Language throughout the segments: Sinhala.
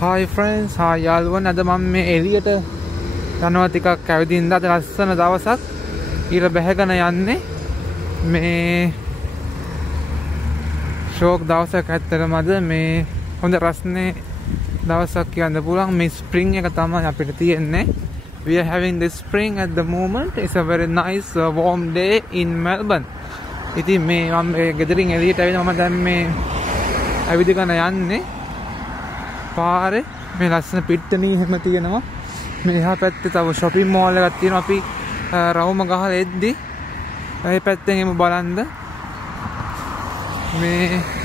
Hi friends, hi යාළුවන්. අද මම මේ එළියට යනවා ටිකක් ඇවිදින්න. අද ලස්සන දවසක්. ඊට බැහැගෙන යන්නේ මේ ෂෝක් දවසක් ඇත්තටම අද මේ හොඳ රස්නේ දවසක් කියන්න පුළුවන්. මේ ස්ප්‍රින්ග් එක තමයි අපිට තියෙන්නේ. We are having this spring at the moment. It's a very nice warm day in Melbourne. ඉතින් මේ මම ගෙදරින් එළියට ඇවිල්ලා මම දැන් මේ ඇවිදගෙන යන්නේ පාරේ මේ ලස්සන පිට්ටනිය එහෙම තියෙනවා. මේ එහා පැත්තේ තව shopping mall එකක් තියෙනවා. අපි රවුම ගහලා එද්දි ඒ පැත්තෙන් එමු බලන්න.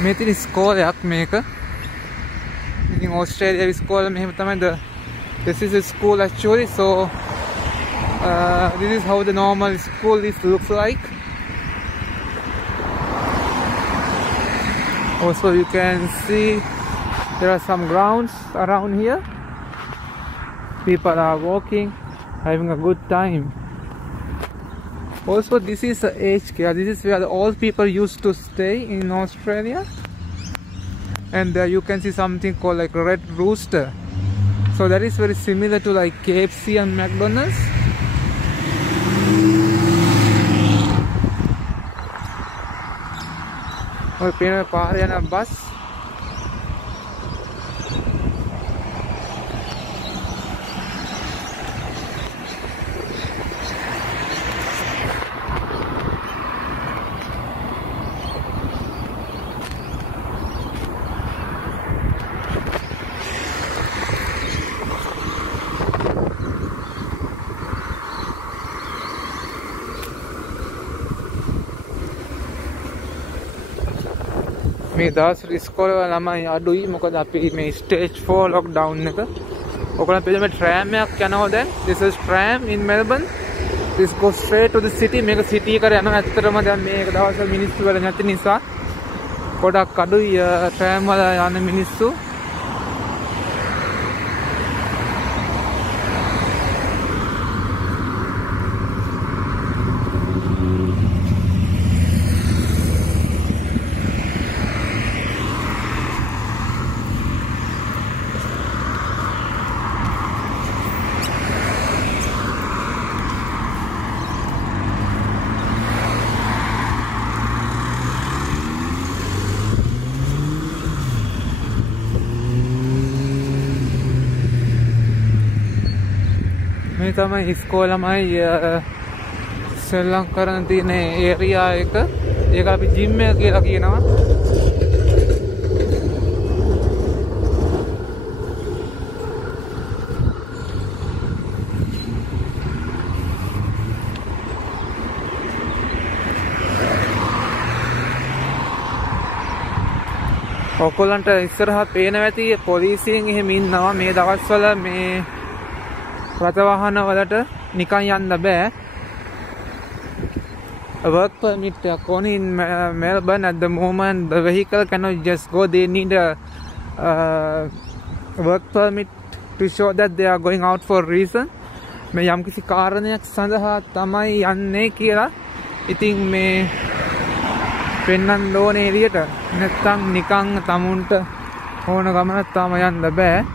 මේ තියෙන ස්කෝලයක් මේක. ඉතින් ඕස්ට්‍රේලියාවේ ස්කෝල මෙහෙම තමයි. This is a school actually, so this is how the normal school looks like. Also you can see there are some grounds around here. People are walking, having a good time. Also this is aged care. This is where the old people used to stay in Australia. And there you can see something called like Red Rooster. So that is very similar to like KFC and McDonald's. और पेड़ में पार जाना बस. මේ දවස් ඉස්කෝලේ වල ළමයි අඩුයි. මොකද අපි මේ ස්ටේජ් 4 ලොක්ඩවුන් එක. ඔයගොල්ලෝ පිළිම ට්‍රෑම් එකක් යනවා දැන්. This is tram in Melbourne. This goes straight to the city. මේක සිටි එකට යනවා. ඇත්තටම දැන් මේක දවස්වල මිනිස්සු වල නැති නිසා ගොඩක් අඩුයි ට්‍රෑම් වල යන මිනිස්සු. මේ තමයි ඉස්කෝලමයි සෙල්ලම් කරන තියෙන ඒරියා එක. ඒක අපි ජිම් එක කියලා කියනවා. ඔයගොල්ලන්ට ඉස්සරහා පේනවා ඇති පොලිසියෙන් එහෙම ඉන්නවා. මේ දවස්වල මේ රථ වාහන වලට නිකන් යන්න බෑ. A work permit only in Melbourne at the moment. The vehicle cannot just go. They need a work permit to show that they are going out for a reason. මේ යම්කිසි කාරණයක් සඳහා තමයි යන්නේ කියලා. ඉතින් මේ පෙන්නන්න ඕනේ එළියට. නැත්තම් නිකන් තමුන්ට ඕන ගමනක් තාම යන්න බෑ.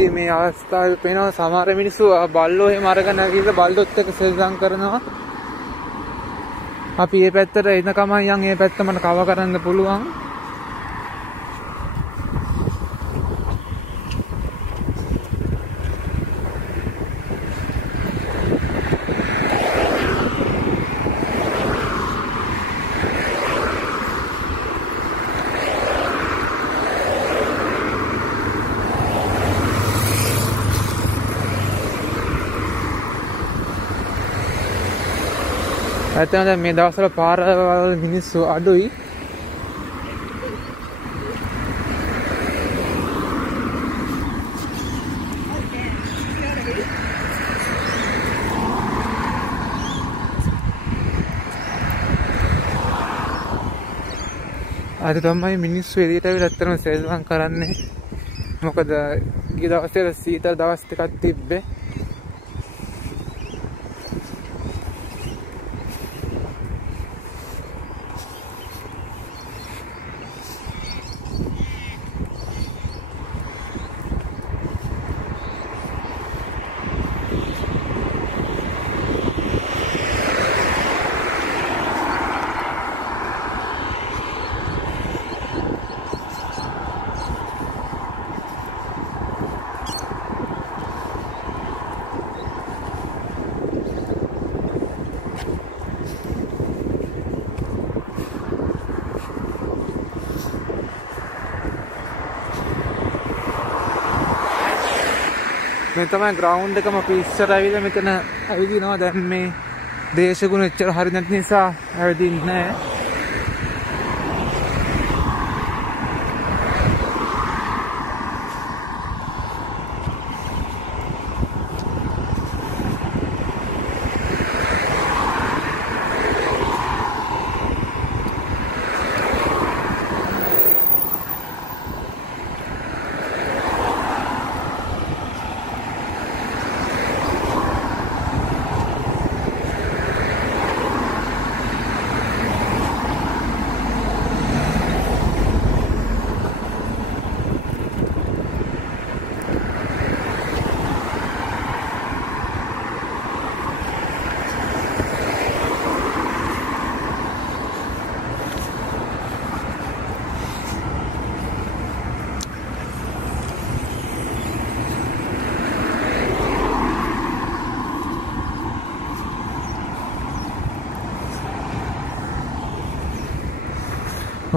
ඉතින් මේ අවස්ථාවේ පේනවා සමහර මිනිස්සු බල්ලෝ එහෙම අරගෙන ගිහලා බල්ලොත් එක්ක සෙල්ලම් කරනවා. අපි මේ පැත්තට එනකම යන් මේ පැත්ත මට කව කරන්න පුළුවන්. ඇත්තටම දැන් මේ දවස්වල පාරවල් මිනිස්සු අඩුයි. අද තමයි මිනිස්සු එළියට ඇවිල්ලා ඇත්තටම සෙල්ලම් කරන්නේ. මොකද ගිය දවස්වල සීතල දවස් ටිකක් තිබ්බේ. මේ තමයි ග්‍රවුන්ඩ් එකම අපි ඉස්සර ඇවිල්ලා මෙතන ඇවිදිනවා. දැන් මේ දේශගුණ එච්චර හරි නැති නිසා ඇවිදින්නේ නැහැ.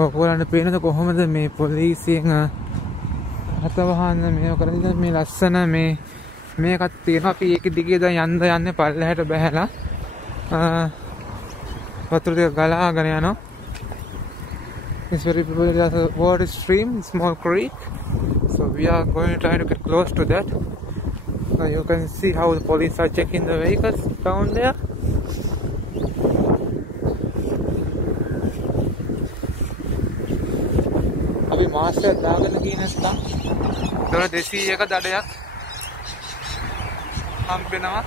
ඔයගොල්ලන්ට පේනද කොහොමද මේ පොලිසියෙන් අතවහන්න මේව කරන්නේ? මේ ලස්සන මේකත් තියෙනවා. අපි ඒක දිගේ දැන් යන්නේ පල්ලෙහාට බහැලා වතුර ටික ගලාගෙන යනවා. It's very beautiful. There's a water stream, small creek. So we are going to try to get close to that. Now you can see how the police are checking the vehicles down there. අපි මාස්ටර් දාගෙන ගියේ නැත්නම් $200ක දඩයක් හම්බෙනවා.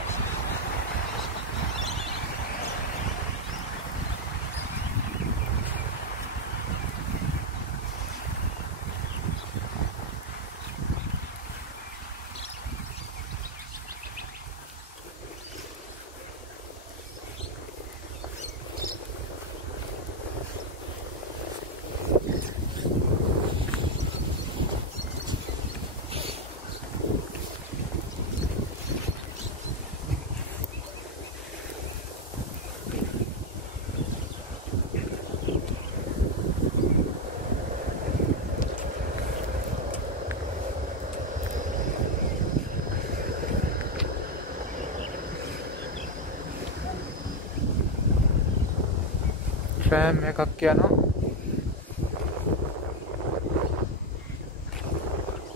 ට්‍රෑම් එකක් යනවා.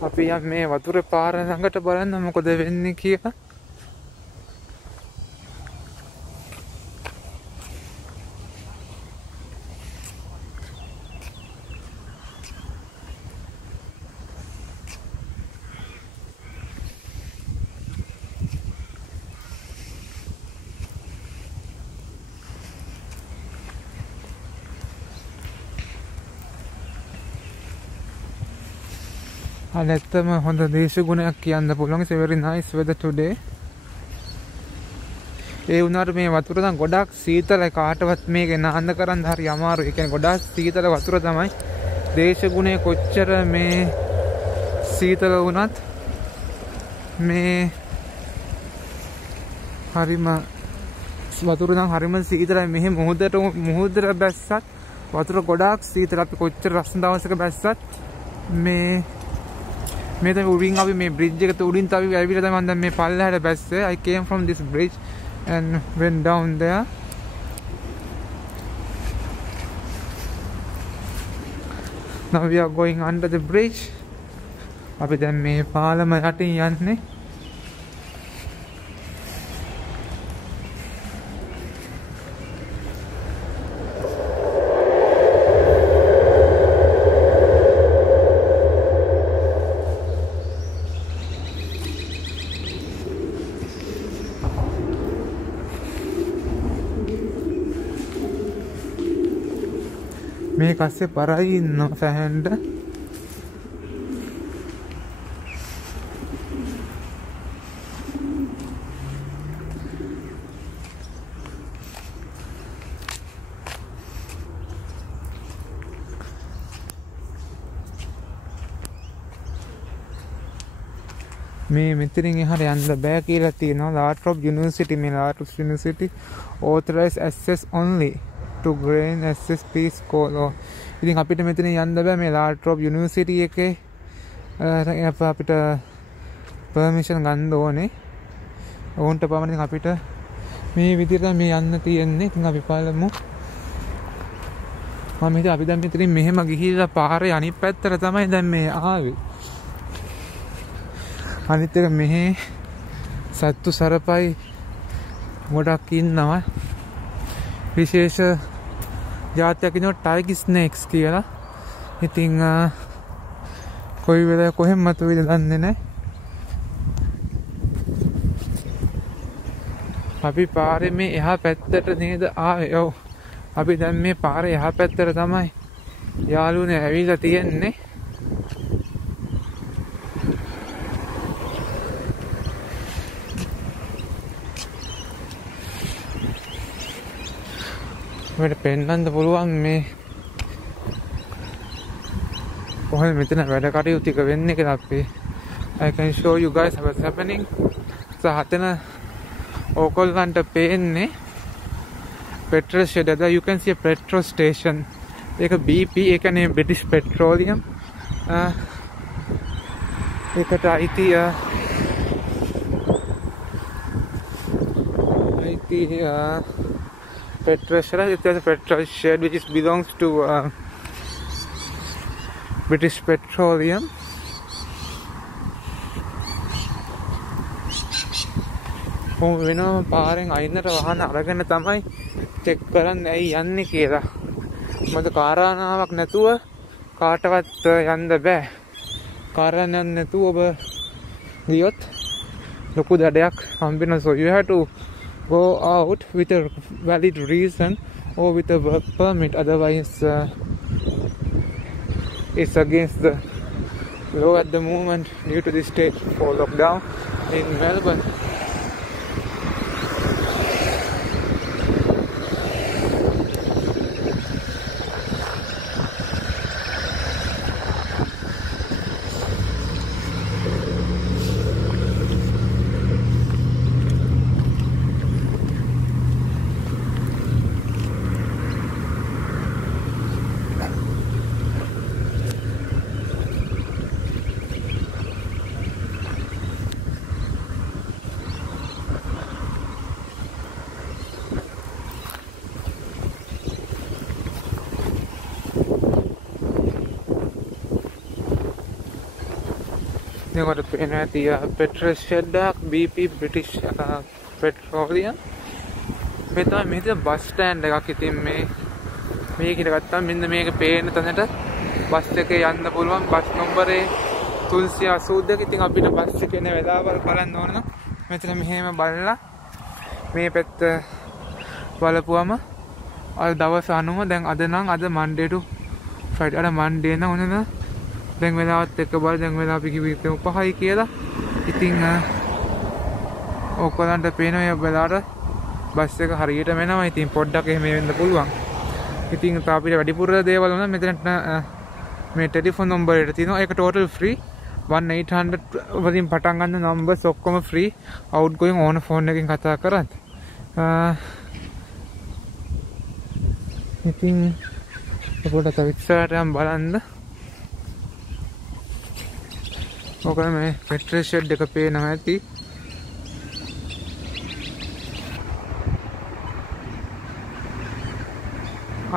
අපි යම් මේ වතුරේ පාර ළඟට බලන්න මොකද වෙන්නේ කියලා. ඇත්තම හොඳ දේශගුණයක් කියන්න පුළුවන්. It's a very nice weather today. ඒ වුණාට මේ වතුර නම් ගොඩක් සීතලයි. කාටවත් මේක නාන්න කරන්න හරි අමාරුයි. ඒ කියන්නේ ගොඩක් සීතල වතුර තමයි. දේශගුණය කොච්චර මේ සීතල වුණත් මේ හරිම වතුර නම් හරිම සීතලයි. මෙහි මුහුදට බැස්සත් වතුර ගොඩාක් සීතල. අපි කොච්චර රස්න දවසක බැස්සත් මේ තමයි උඩින් අපි මේ බ්‍රිජ් එකට උඩින් අපි ඇවිල්ලා තමයි දැන් මේ පල්ලෙහාට බැස්සේ. I came from this bridge and went down there. Now we are going under the bridge. අපි දැන් මේ පාලම යටින් යන්නේ. මේ කස්සේ පරයි ඉන්නවා සැහැන්ට. මේ මෙතනින් එහාට යන්න බෑ කියලා තියෙනවා. ලාට්‍රොප් යුනිවර්සිටි, මේ ලාට්‍රොප් university authorized access only to gain access please call. ඉතින් අපිට මෙතන යන්න බෑ මේ ලාට්‍රොප් යුනිවර්සිටි එකේ. අපිට පර්මිෂන් ගන්න ඕනේ. ඕන්ට පමණ අපිට මේ විදිහට මේ යන්න තියෙන්නේ. ඉතින් අපි බලමු. මම හිතුවා අපි දැන් මෙතනින් මෙහෙම ගිහිල්ලා පාරේ අනිත් පැත්තට තමයි දැන් මේ ආවේ. අනිත් එක මෙහි සත්තු සරපයි ගොඩක් ඉන්නවා. විශේෂ ජාතියක් ඉන්නවා ටයිගර් ස්නේක්ස් කියලා. ඉතින් කොයි වෙලාවෙ කොහෙන් මතුවේද දන්නේ නැහැ. අපි පාරේ මේ එහා පැත්තට නේද ආවේ. ඔව්. අපි දැන් මේ පාරේ එහා පැත්තට තමයි යාළුවනේ ඇවිල්ලා තියෙන්නේ. අපිට පෙන්වන්න පුළුවන් මේ කොහොමද මෙතන වැඩ කටයුතු ටික වෙන්නේ කියලා අපි I can show you guys what's happening. සහතන ඕගොල්ලන්ට පේන්නේ petrol shed. You can see a petrol station. ඒක BP, ඒ කියන්නේ British Petroleum. ඒකට IT petrol shed. It's a petrol shed which belongs to British Petroleum. වෙනම පාරෙන් අයින්නට වහන අරගෙන තමයි චෙක් කරන්න ඇයි යන්නේ කියලා. මොකද කාරණාවක් නැතුව කාටවත් යන්න බෑ. කාරණාවක් නැතුව ඔබ ගියොත් ලොකු දඩයක් හම්බෙනවා. So you have to go out with a valid reason or with a work permit. Otherwise it's against the law at the moment due to the state for lockdown in Melbourne. කොට පේන ඇති පෙට්‍රල් ෂෙඩ් එකක් BP British Petroleum. මේ තමයි මේක බස් ස්ටෑන්ඩ් එකක්. ඉතින් මේකට ගත්තාම මෙන්න මේක පේන තැනට බස් එකේ යන්න පුළුවන්. බස් නම්බරේ 382. ඉතින් අපිට බස් එකේ යන වෙලාවල් බලන්න ඕන නම් මෙතන මෙහෙම බලලා මේ පැත්ත බලපුවම අද දවස් 90. දැන් අද නම් අද Monday to Friday. අර Monday නම් දැන් වෙලාවත් එක්ක බල දැන් වෙලාව අපි කිව්වේ 5යි කියලා. ඉතින් ඔයගලන්ට පේනවා මේ වෙලාවට බස් එක හරියටම එනවා. ඉතින් පොඩ්ඩක් එහෙම වෙන්න පුළුවන්. ඉතින් අපිට වැඩිපුර දේවල් වුණා මෙතනට මේ ටෙලිෆෝන් නම්බර් එක තියෙනවා. ඒක ටෝටල් ෆ්‍රී. 1-800 වලින් පටන් ගන්න නම්බර්ස් ඔක්කොම ෆ්‍රී. අවුට් ගෝයින් ඕන ෆෝන් එකකින් කතා කරත්. ඉතින් පොඩ්ඩක් ඉස්සරහට යම් බලන්න. ඔකම මේ පෙට්‍රල් ෂෙඩ් එක පේනවා ඇති.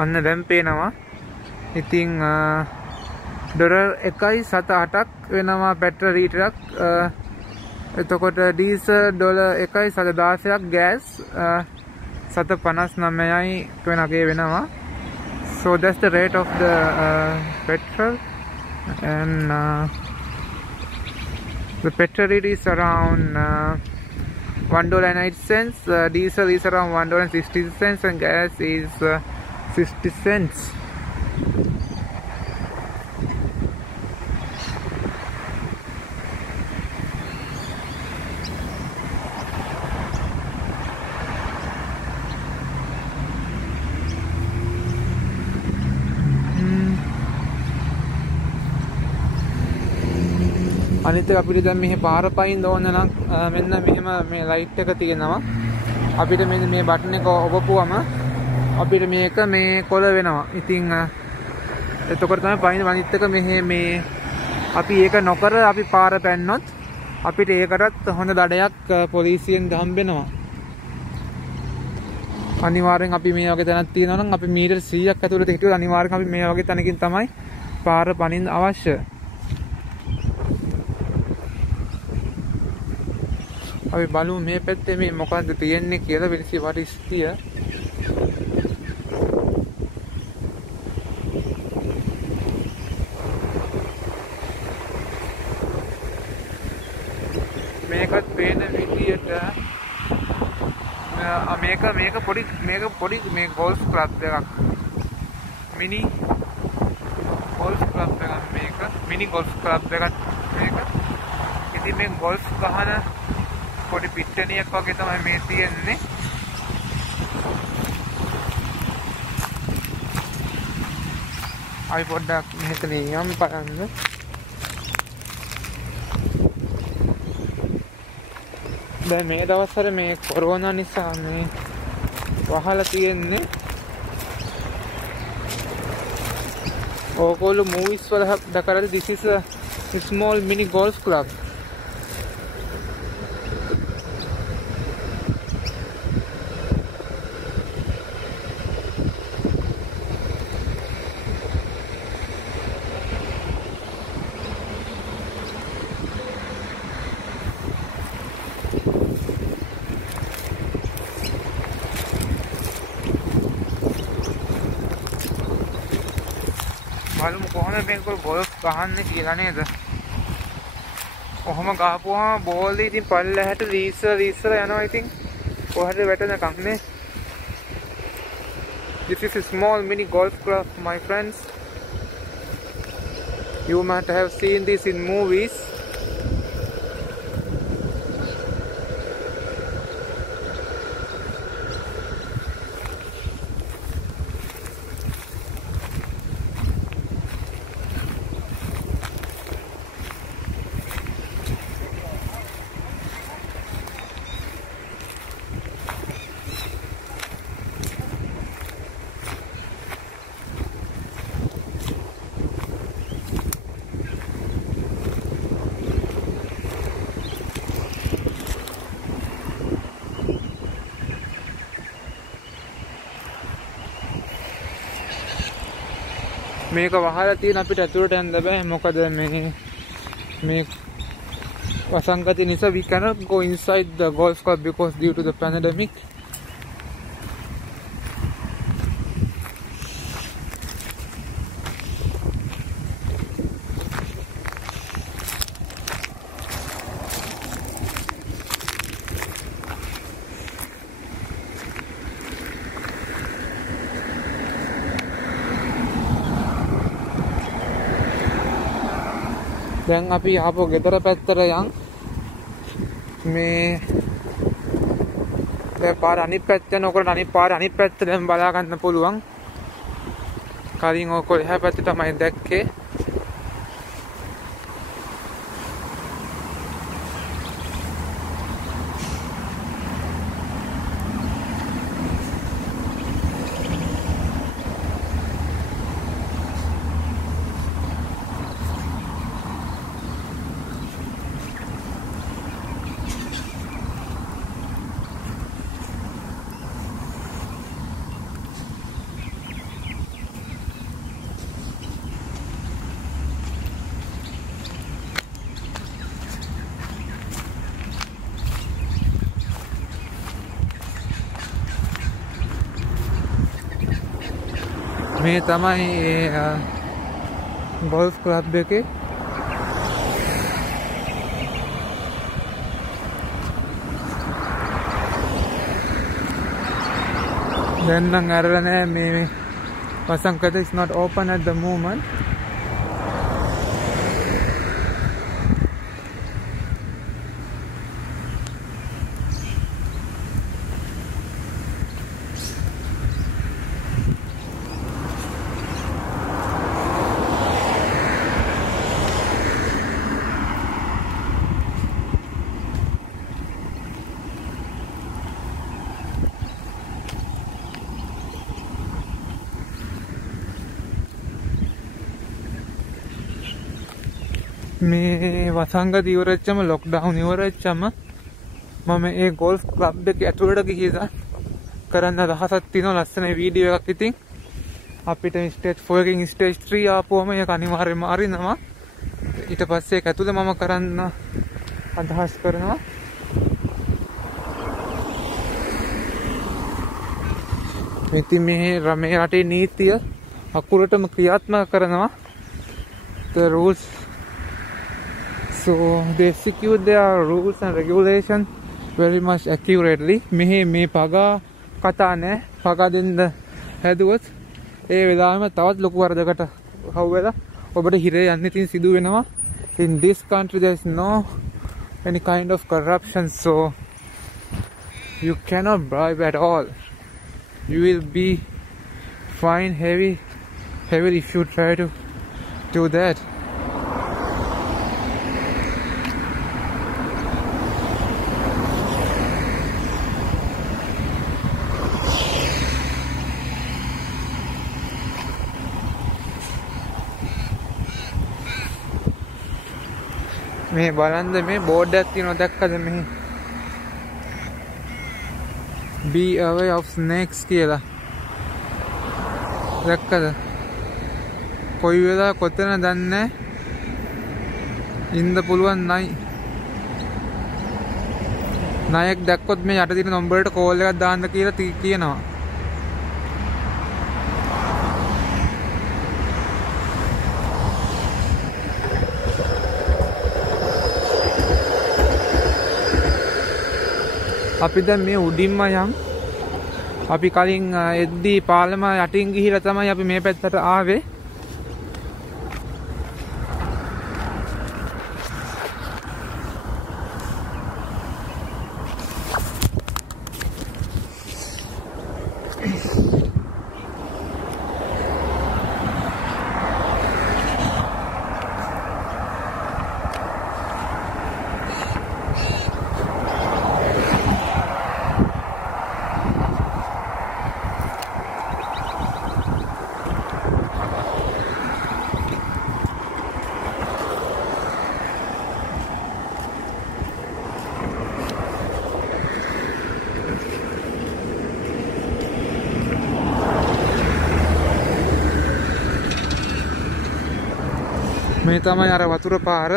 අන්න දැන් පේනවා. ඉතින් $1.78ක් වෙනවා පෙට්‍රල් ලීටරයක්. එතකොට ඩීසල් $1.16ක් ගෑස් $7.59යි වෙනගේ වෙනවා. So that's the rate of the petrol, and the petrol rate is around $1.08. Diesel is around $1.60, and gas is 60 cents. අනිත් එක අපිට දැන් මෙහි පාර පයින්න ඕන නම් මෙන්න මෙහෙම මේ ලයිට් එක තියෙනවා. අපිට මෙන්න මේ බටන් එක ඔබපුවම අපිට මේක මේ කොළ වෙනවා. ඉතින් එතකොට තමයි පයින් අනිත් එක මෙහි මේ අපි ඒක නොකර අපි පාර පැන්නොත් අපිට ඒකටත් හොඳ දඩයක් පොලිසියෙන් හම්බෙනවා. අනිවාර්යෙන් අපි මේ වගේ තැනක් තියෙනවා නම් අපි මීටර් 100ක් ඇතුළත හිටියොත් අනිවාර්යෙන් අපි මේ වගේ තැනකින් තමයි පාර පනින්න අවශ්‍ය. අපි බලමු මේ පැත්තේ මේ මොකද්ද තියෙන්නේ කියලා. we'll see what is here. මේකත් පේන විදියට මේක පොඩි මේ ගෝල්ෆ් ක්ලබ් එකක්. මිනි ගෝල්ෆ් ක්ලබ් එකක් මේක. මිනි ගෝල්ෆ් ක්ලබ් එකක් මේක. ඉතින් මේ ගෝල්ෆ් ගහන පොඩි පිට්ටනියක් වගේ තමයි මේ තියෙන්නේ. අපි පොඩ්ඩක් මෙහෙතන යම් බලන්න. දැන් මේ දවස්වල මේ කොරෝනා නිසා මේ වහලා තියෙන්නේ. ඕගොල්ලෝ මූවිස් වල දැකලා this is a small mini golf club. බලමු කොහොමද මේක ගෝල්ෆ් ගහන්නේ කියලා නේද? කොහොම ගහපුවාම බෝල් එක ඉතින් පල්ලෙහාට රීසර් යනවා. ඉතින් කොහොමද වැටෙනකම් නේ? This is a small mini golf club, my friends. You might have seen this in movies. මේක වහලා තියෙන අපිට ඇතුළට යන්න බෑ. මොකද මේ වසංගතය නිසා we cannot go inside the golf club because due to the pandemic. දැන් අපි ආපහු ගෙදර පැත්තට යන්. මේ දැන් පාර අනිත් පැත්ත යනකොට අනිත් පාර අනිත් පැත්ත දැන් බලා ගන්න පුළුවන්. කලින් ඔක එහා පැත්තේ තමයි දැක්කේ. මේ තමයි ගෝල්ෆ් ක්ලබ් එකේ දැන් නම් අරලා නැහැ මේ වසංකත is not open at the moment. මේ වසංගත ඉවර වෙච්චම ලොක්ඩවුන් ඉවර වෙච්චම මම ඒ ගෝල්ෆ් ක්ලබ් එකේ ඇතුළට ගිහින් කරන්න අදහසක් තියෙනවා ලස්සන වීඩියෝ එකක්. ඉතින් අපිට ස්ටේජ් 4 එකකින් ස්ටේජ් 3 ආපුවම ඒක අනිවාර්යයෙන්ම අරිනවා. ඊට පස්සේ ඒක ඇතුළේ මම කරන්න අදහස් කරනවා. ඉතින් මේ රටේ නීතිය අකුරටම ක්‍රියාත්මක කරනවා. The rules, so they execute their rules and regulations very much accurately. මේ පගා කතා නෑ. පගා දෙන්න හැදුවොත් ඒ වෙලාවෙම තවත් ලොකු වරදකට හවු වෙලා ඔබට හිරේ යන්න ඉතින් සිදු වෙනවා. In this country there is no any kind of corruption, so you cannot bribe at all. You will be fined heavy if you try to do that. මේ බලන්න මේ බෝඩ් එකක් තියෙනවා දැක්කද මෙහි be aware of snakes කියලා දැක්කද කොයි වෙලාව කොතන දන්නේ ඉන්න පුළුවන් නයි නායක දැක්කොත් මේ යට තියෙන නම්බරයට කෝල් එකක් දාන්න කියලා කියනවා. අපි දැන් මේ උඩින්ම යම් අපි කලින් එද්දී පාලම යටින් ගිහිලා තමයි අපි මේ පැත්තට ආවේ. මේ තමයි අර වතුර පාර.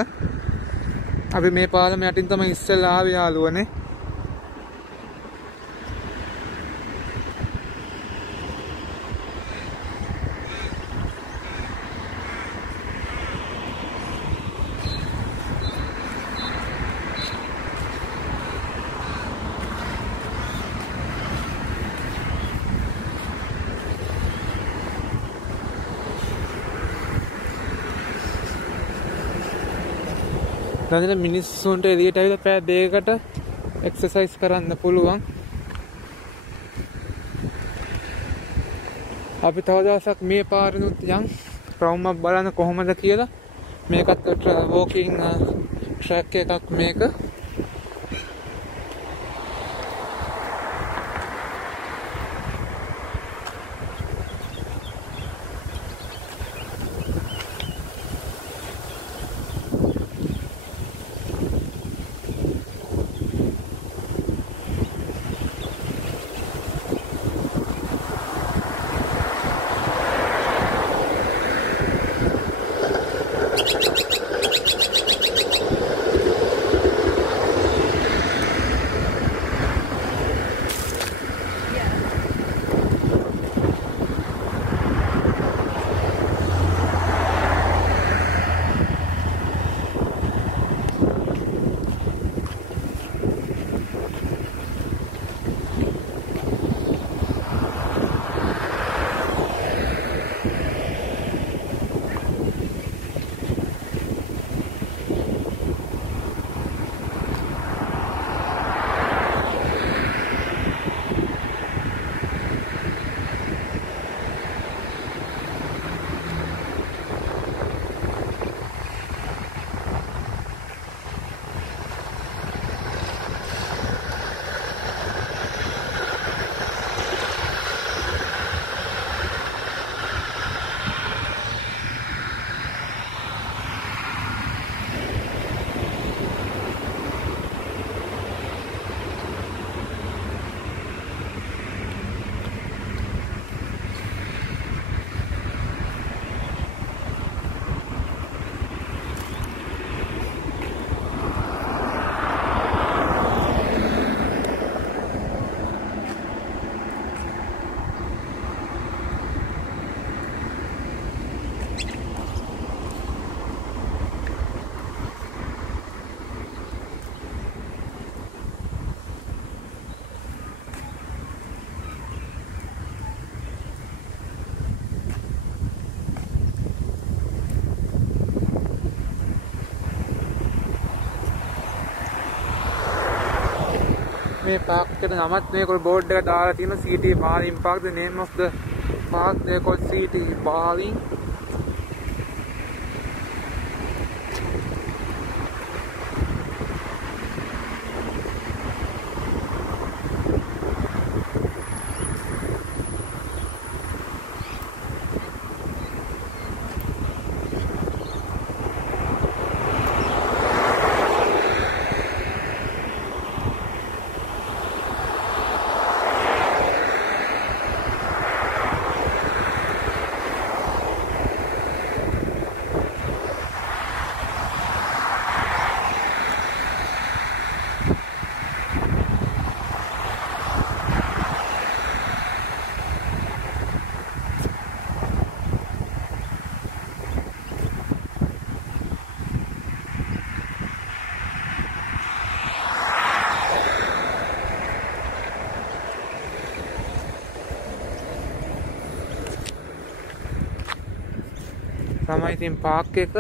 අපි මේ පාලම යටින් තමයි ඉස්සෙල්ලා ආවේ යාළුවනේ. දැන් මිනිස්සුන්ට එළියට ඇවිල්ලා පැය දෙකකට එක්සර්සයිස් කරන්න පුළුවන්. අපි තව දවසක් මේ පාරෙනුත් යන් රවුමක් බලන්න කොහොමද කියලා. මේකත් වෝකින් ට්‍රැක් එකක් මේක. මේ park එකට නමත් මේක බෝඩ් එක දාලා තියෙනවා CT Baling Park. The name of the park they called CT Baling. තමයි ඉතින් පාක් එක.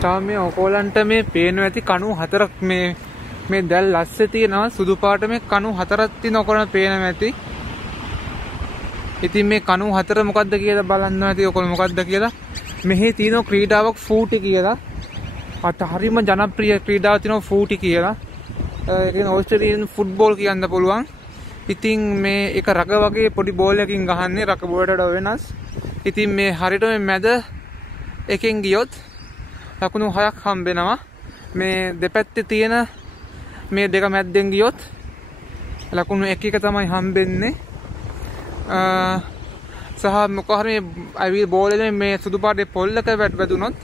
තාම මේ ඔයගොල්ලන්ට මේ පේනවා ඇති කණු හතරක් මේ දැල් ලස්සේ තියෙනවා සුදු පාට මේ කණු හතරක් තියෙන ඔයගොල්ලන්ට පේනවා ඇති. ඉතින් මේ කණු හතර මොකද්ද කියලා බලන්න ඇති ඔයගොල්ලෝ මොකද්ද කියලා. මෙහි තියෙන ක්‍රීඩාවක් ෆූටි කියලා. අත හරිම ජනප්‍රිය ක්‍රීඩාවක් තියෙනවා ෆූටි කියලා. ඒ කියන්නේ ඕස්ට්‍රේලියානු ෆුට්බෝල් කියන්න පුළුවන්. ඉතින් මේ එක රග වගේ පොඩි බෝල් එකකින් ගහන්නේ රග බෝලට වඩා වෙනස්. ඉතින් මේ හරියට මේ මැද එකෙන් ගියොත් ලකුණු 6ක් හම්බෙනවා. මේ දෙපැත්තේ තියෙන මේ දෙක මැද්දෙන් ගියොත් ලකුණු 1 එක තමයි හම්බෙන්නේ. සහ මොකක් හරි මේ බෝල් එකේ මේ සුදු පාටේ පොල්ලක වැදුනොත්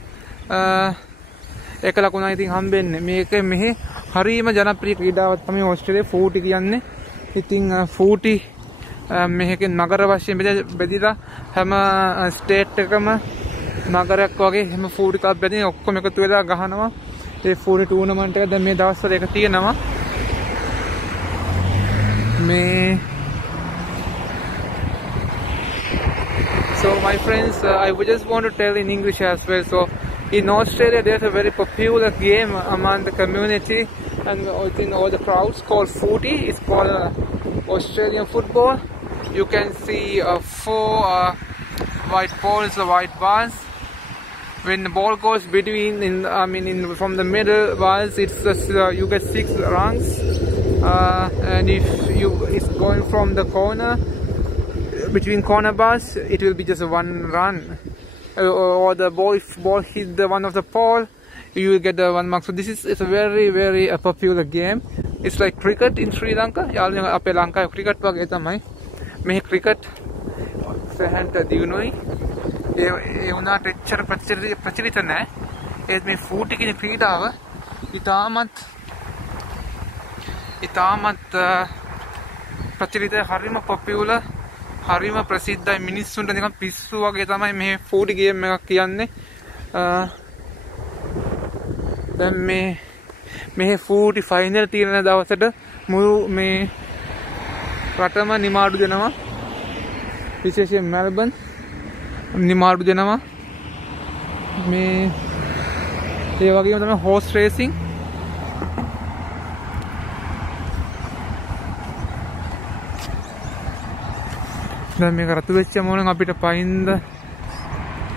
එක ලකුණයි ඉතින් හම්බෙන්නේ. මේක මෙහි හරිම ජනප්‍රිය ක්‍රීඩාවක් තමයි ඕස්ට්‍රේලියාවේ ෆූටි කියන්නේ. ඉතින් ෆූටි මෙහි නගර වශයෙන් බෙදලා හැම ස්ටේට් එකම නගරයක් වගේ හැම ෆූටි කප් බෙදින ඔක්කොම එකතු වෙලා ගහනවා. ඒ ෆූටි ටූර්නමන්ට් එක දැන් මේ දවස්වල එක තියෙනවා. මේ So my friends, I would just want to tell in English as well. So in Australia, there's a very popular game among the community and within all the crowds called footy. It's called Australian football. You can see 4 white balls, white bars. When the ball goes between, from the middle bars, it's you get 6 runs. And if it's going from the corner, between corner bars, it will be just 1 run. Or the ball, if ball hit the one of the pole, you will get the 1 mark. So this is it's a very very popular game. It's like cricket in Sri Lanka. යාළුවෝ අපේ ලංකාවේ cricket වගේ තමයි. මේ cricket සැහැන්ට දිනුනොයි. ඒ වුණාට එච්චර ප්‍රචලිත නැහැ. ඒත් මේ ෆූටි කියන ක්‍රීඩාව ඉතාමත් ප්‍රචලිත හරිම popular හරිම ප්‍රසිද්ධයි මිනිස්සුන්ට නිකන් පිස්සු වගේ තමයි මේ ෆූටි ගේම් එකක් කියන්නේ. දැන් මේ ෆූටි ෆයිනල් තියෙන දවසට මුළු මේ රටම නිමාඩු දෙනවා. විශේෂයෙන් මෙල්බන් නිමාඩු දෙනවා. මේ ඒ වගේම තමයි හෝස් රේසින්. දැන් මේක රතු වෙච්ච මොනනම් අපිට පයින්ද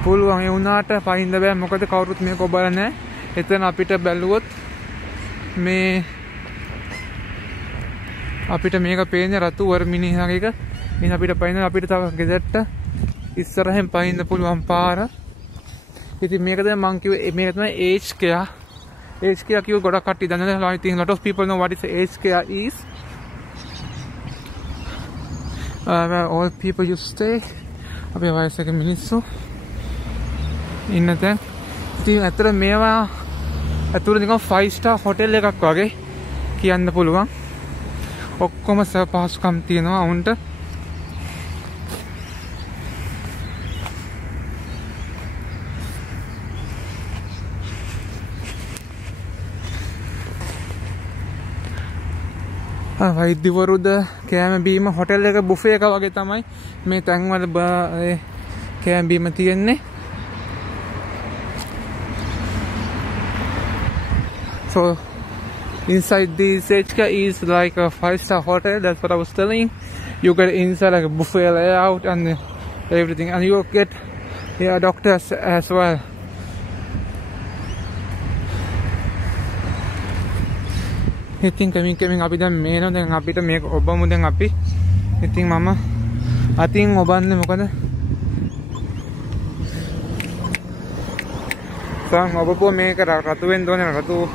පුළුවන්. ඒ වුණාට පයින්ද බෑ මොකද කවුරුත් මේක ඔබලා නැහැ. එතන අපිට බැලුවොත් මේ අපිට මේක පේන්නේ රතු වර මිනිහාගේ එක. ඉතින් අපිට පයින්න අපිට තව ගෙදරට ඉස්සරහෙන් පයින්න පුළුවන් පාර. ඉතින් මේක තමයි මම කිව්වේ මේක තමයි age care. Age care කිව්ව ගොඩක් කට්ටිය දන්නවා. I think a lot of people know what is age care is. Where all people used to stay. අපේ වයසක මිනිස්සු ඉන්න තැන්. ඉතින් අතර මේවා අතුරු නිකන් 5-star hotel එකක් වගේ කියන්න පුළුවන්. ඔක්කොම සපහසුකම් තියෙනවා උන්ට. වෛද්‍යවරුද කෑම බීම හොටෙල් එක බුෆේ එක වගේ තමයි මේ තැන්වල කෑම බීම තියෙන්නේ. So inside this HK is like a 5-star hotel. That's what I was telling. You get inside like a buffet layout and everything, and you get doctors as well. ඉතින් කමින් අපි දැන් මේනෝ දැන් අපිට මේක ඔබමු දැන් අපි. ඉතින් මම අතින් ඔබන්නේ මොකද? සම් ඔබපුව මේක රතු වෙන්න ඕනේ. රතු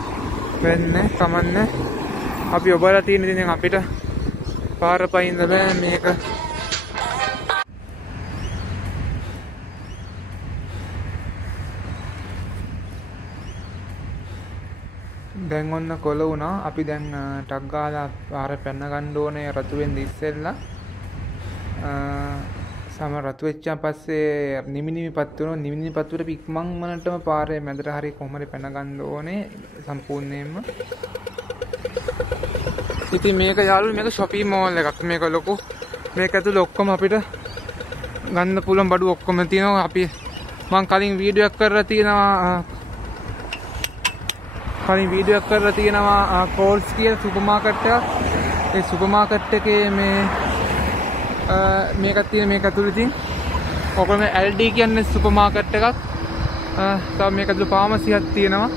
වෙන්නේ කමන්නේ. අපි ඔබලා තියෙන ඉතින් අපිට පාර පයින්න බෑ මේක. දැන් ඔන්න කොළ වුණා. අපි දැන් ටක් ගාලා පාර පැන ගන්න ඕනේ රතු වෙන්න ඉස්සෙල්ලා. සම රතු වෙච්චාන් පස්සේ නිමිනිමිපත් වෙනවා. නිමිනිමිපත් වල ඉක්මන් මනටම පාරේ මැදට හරි කොහමද පැන ගන්න ඕනේ සම්පූර්ණයෙන්ම. ඉතින් මේක යාළුවෝ මේක shopping mall එකක්. මේක ලොකු. මේක ඇතුළේ ඔක්කොම අපිට ගන්න පුළුවන් බඩු ඔක්කොම තියෙනවා. අපි මම කලින් වීඩියෝ එකක් කරලා තියෙනවා කලින් වීඩියෝ එකක් කරලා තියෙනවා කෝල්ස් කියන සුපර් මාකට් එකක්. ඒ සුපර් මාකට් එකේ මේකක් තියෙන මේක ඇතුළේ තියෙන. ඔකම LD කියන්නේ සුපර් මාකට් එකක්. තව මේක ඇතුළේ ෆාමසි එකක් තියෙනවා.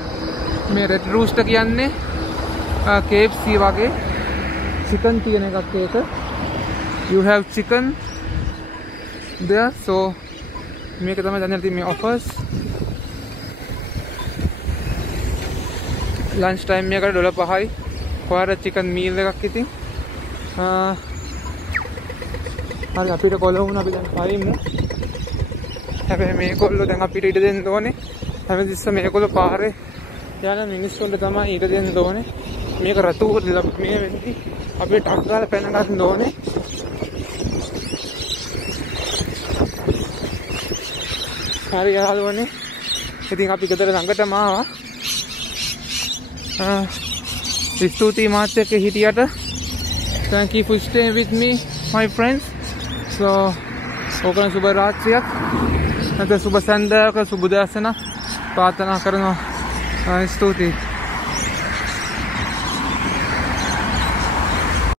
මේ රෙඩ් රූස්ටර් කියන්නේ KFC වගේ chicken තියෙන එකක් ඒක. You have chicken there. So මේක තමයි දැන් තියෙන මේ offers. lunch time එකකට $5යි for chicken meal එකක් ඉතින්. හරි අපිට කොළ වුණා අපි දැන් පයිමු. හැබැයි මේගොල්ලෝ දැන් අපිට ඉඩ දෙන්න ඕනේ. හැමතිස්සෙම මේගොල්ලෝ පාරේ යන මිනිස්සුන්ට තමයි ඉඩ දෙන්න ඕනේ. මේක රතු මේ වෙද්දි අපිට ටක් ගාලා පැන ගන්න ඕනේ. හරි යාළුවනේ. ඉතින් අපි ගෙදර ළඟටම ආවා. ස්තුතියි මාත් එක්ක හිටියට. Thank you for staying with me, my friends. So ඕකන සුබ රාත්‍රියක් නැත්නම් සුබ සන්ධ්‍යාවක සුබ දර්ශන ප්‍රාර්ථනා කරනවා. ස්තුතියි.